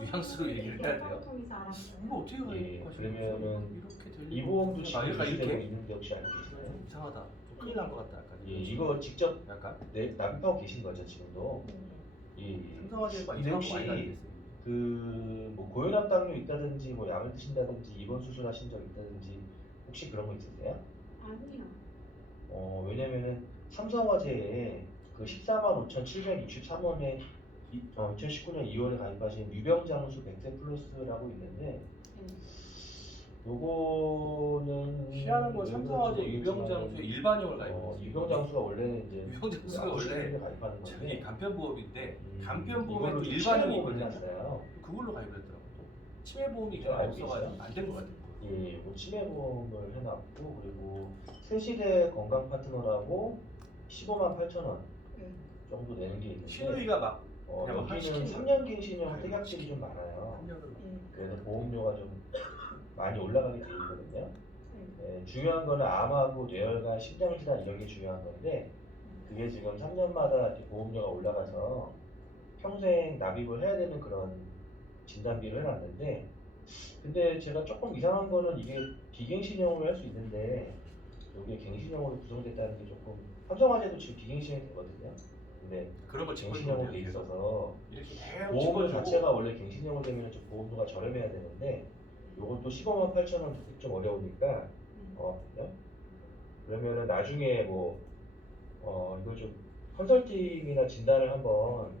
뉘앙스로 얘기를 해야 돼요. 통해서 알았어요. 이거 어떻게 예, 가입하시는 그러면은 거지? 이렇게 될 이 리가 보험도 없는데. 지금 약간 유지되고 이렇게 있는데 혹시 알고 계시나요? 이상하다. 좀 큰일 난 것 같다. 약간 예, 이거 직접 약간 납입하고 계신 거죠 지금도? 예. 삼성화재 막 근데 이상한 거 혹시 많이 다니겠어요. 뭐 고혈압당뇨 있다든지 뭐 약을 드신다든지 입원 수술하신 적 있다든지 혹시 그런 거 있으세요? 아니요. 왜냐면은 삼성화재에 그 14만 5,763원에 2019년 2월에 가입하신 유병장수 100세 플러스라고 있는데 네. 요거는 희한한 건 삼성화재 모르겠지만, 유병장수의 일반형을 가입했어요. 유병장수가 원래는 이제 유병장수가 약국 원래 시스템에 가입하는 저기 건데 간편보험인데 이걸로 간편보험에 또 좀 일반형이 치매보험을 있거든요. 해놨어요. 그걸로 가입을 했더라고요. 치매보험이 잘 알고 없어가지고 안 된 것 같아요. 예, 뭐 치매보험을 해놨고 그리고 새시대 건강 파트너라고 15만 8천 원 네. 정도 내는 게 있는데 신우이가 막 그냥 막 여기는 시키는 3년 갱신형 아이고, 특약들이 시키는 좀 많아요. 3년을 네. 그래서 보험료가 좀 많이 올라가게 돼 있거든요. 네. 중요한 거는 암하고 뇌혈관, 심장질환 이런 게 중요한 건데 그게 지금 3년마다 이렇게 보험료가 올라가서 평생 납입을 해야 되는 그런 진단비를 해놨는데 근데 제가 조금 이상한 거는 이게 비갱신형으로 할 수 있는데 이게 갱신형으로 구성됐다는 게 조금 삼성화재도 지금 비갱신형이 되거든요. 근데 그런 걸 짚어주면 갱신형으로 돼 돼요. 있어서 이렇게 계속 보험료 짚어주고 자체가 원래 갱신형으로 되면 좀 보험료가 저렴해야 되는데 요것도 15만 8천 원 듣기 좀 어려우니까 네? 그러면은 나중에 이걸 좀 컨설팅이나 진단을 한번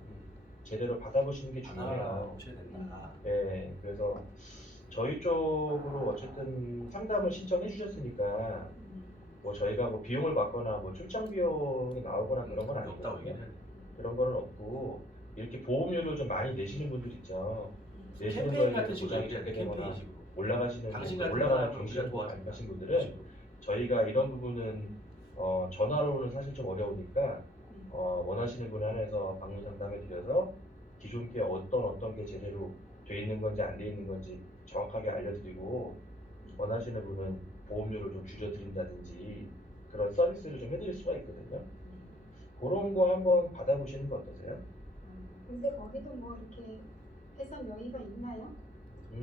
제대로 받아보시는 게 중요해요. 하셔야 된다. 네, 그래서 저희 쪽으로 어쨌든 상담을 신청해 주셨으니까 뭐 저희가 뭐 비용을 받거나 뭐 출장 비용이 나오거나 그런 건 없다고 아니거든요. 얘기해야 돼. 그런 거는 없고 이렇게 보험료를 좀 많이 내시는 분들 있죠. 내시는 캠페인 거에 같은 식으로 보장이 얘기해야 돼. 적게 되거나 캠페인 식으로. 올라가시는 당신 분, 같은 올라가는 사람을 경시장 우리가 보험 도와준다. 가입하신 분들은 저희가 이런 부분은 전화로는 사실 좀 어려우니까 원하시는 분 안에서 방문 상담해 드려서 기존 게 어떤 게 제대로 돼 있는 건지 안 돼 있는 건지 정확하게 알려드리고 원하시는 분은 보험료를 좀 줄여드린다든지 그런 서비스를 좀 해드릴 수가 있거든요. 그런 거 한번 받아보시는 거 어떠세요? 근데 거기도 뭐 이렇게 해상 여의가 있나요?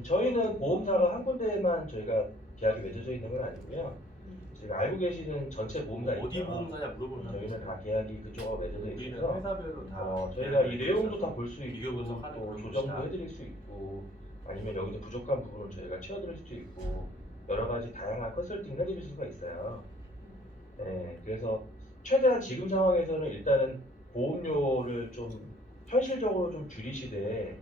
저희는 보험사가 한 군데만 저희가 계약이 맺어져 있는 건 아니고요. 지금 알고 계시는 전체 보험사 어디 있죠? 보험사냐 물어보는 사람 저희는 있어요. 다 계약이 그쪽하고 맺어져 우리는 있어서 회사별로 다 저희가 이 내용도 다 볼 수 비교 있고 분석하는 또 그런 조정도 곳이다. 해드릴 수 있고 아니면 여기서 부족한 부분을 저희가 채워드릴 수도 있고 여러 가지 다양한 컨설팅을 해드릴 수가 있어요. 네, 그래서 최대한 지금 상황에서는 일단은 보험료를 좀 현실적으로 좀 줄이시되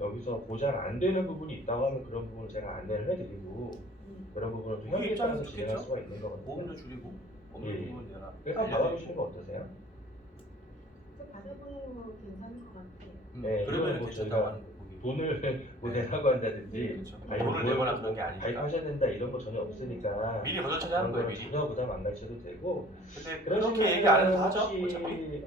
여기서 보장 안 되는 부분이 있다고 하면 그런 부분을 제가 안내를 해드리고 그런 부분은 좀 우리 현실에 따라서 입장에서 진행할 좋겠죠? 수가 있는 거거든요. 보험료 줄이고 없는 예. 부분 내가 그래서 한번 받아보시는 거 어떠세요? 또 받아보는 거 괜찮을 것 같아요. 네, 그러면 이거는 뭐 괜찮다고 저희가 하는 거 거기. 돈을 뭐 네. 내라고 한다든지 그렇죠. 아니면 돈을 내거나 그런 게 아니니까. 가입하셔야 된다 이런 거 전혀 없으니까 미리 거절 처리하는 그런 거예요 거는 미리. 전혀 부담 안 가셔도 되고 근데 그러시면 그렇게 얘기 안 해도 다 하죠 혹시, 어차피.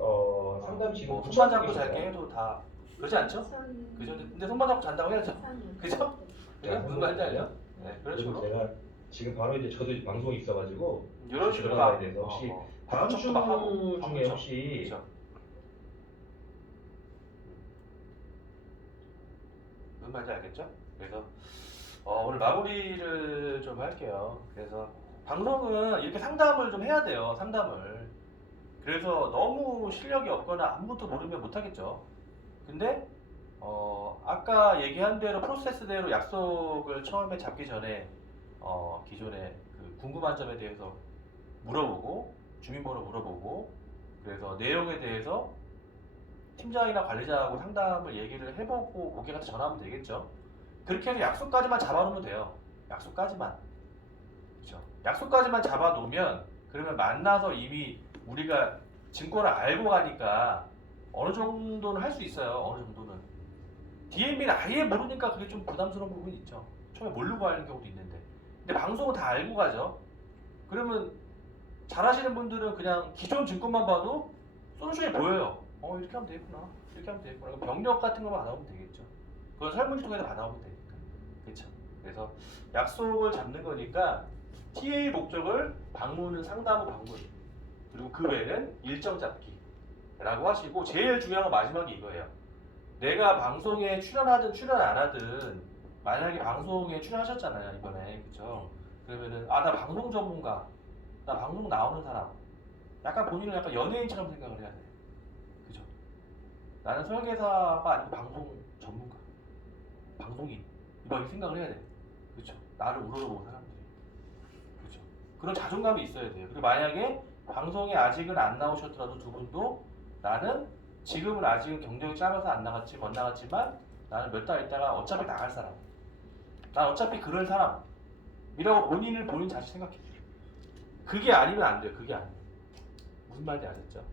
상담 지금 뭐 부천 손만 잡고 쪽이신가요? 잘게 해도 다 그러지 않죠? 부산- 그죠? 근데 손만 잡고 잔다고 해야죠. 부산이요. 그죠? 그게 무슨 말인지 알죠? 네, 그런 그리고 식으로. 제가 지금 바로 이제 저도 방송이 있어가지고 이런 식으로 들어가야 막 돼서 혹시 다음 방청도 주 막 하고, 중에 방청. 혹시 그렇죠. 무슨 말인지 알겠죠? 그래서 오늘 마무리를 좀 할게요. 그래서 방송은 이렇게 상담을 좀 해야 돼요. 상담을. 그래서 너무 실력이 없거나 아무것도 모르면 못하겠죠. 근데 아까 얘기한 대로 프로세스대로 약속을 처음에 잡기 전에 기존에 그 궁금한 점에 대해서 물어보고 주민번호 물어보고 그래서 내용에 대해서 팀장이나 관리자하고 상담을 얘기를 해보고 고객한테 전화하면 되겠죠. 그렇게 해서 약속까지만 잡아놓으면 돼요. 약속까지만. 그렇죠. 약속까지만 잡아놓으면 그러면 만나서 이미 우리가 증권을 알고 가니까 어느 정도는 할 수 있어요. 어느 정도는. DMB는 아예 모르니까 그게 좀 부담스러운 부분이 있죠. 처음에 모르고 하는 경우도 있는데. 근데 방송은 다 알고 가죠. 그러면 잘하시는 분들은 그냥 기존 증권만 봐도 솔루션이 보여요. 이렇게 하면 되겠구나. 이렇게 하면 되겠구나. 그럼 병력 같은 거만 받아오면 되겠죠. 그건 설문지 통해서 받아오면 되니까. 그렇죠. 그래서 약속을 잡는 거니까 TA 목적을 방문은 상담 후 방문. 그리고 그 외에는 일정 잡기라고 하시고 제일 중요한 건 마지막에 이거예요. 내가 방송에 출연하든 출연 안 하든 만약에 방송에 출연하셨잖아요 이번에 그죠? 그러면은 나 방송 전문가, 나 방송 나오는 사람, 약간 본인을 약간 연예인처럼 생각을 해야 돼. 그죠? 나는 설계사가 아니고 방송 전문가, 방송인 이렇게 생각을 해야 돼. 그렇죠? 나를 우러러보고 사람들이. 그렇죠? 그런 자존감이 있어야 돼요. 그리고 만약에 방송에 아직은 안 나오셨더라도 두 분도 나는 지금은 아직은 경력이 짧아서 안 나갔지만 나는 몇 달 있다가 어차피 나갈 사람. 난 어차피 그럴 사람이라고 본인 자신 생각해. 그게 아니면 안 돼요. 그게 아니면. 무슨 말인지 아셨죠?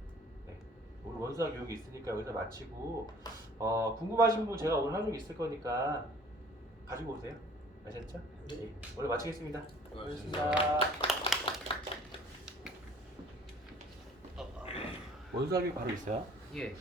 네. 오늘 원수학 교육이 있으니까 여기서 마치고 궁금하신 분 제가 오늘 하는 게 있을 거니까 가지고 오세요. 아셨죠? 네. 오늘 마치겠습니다. 고맙습니다. 원수학 교육 바로 있어요? 예.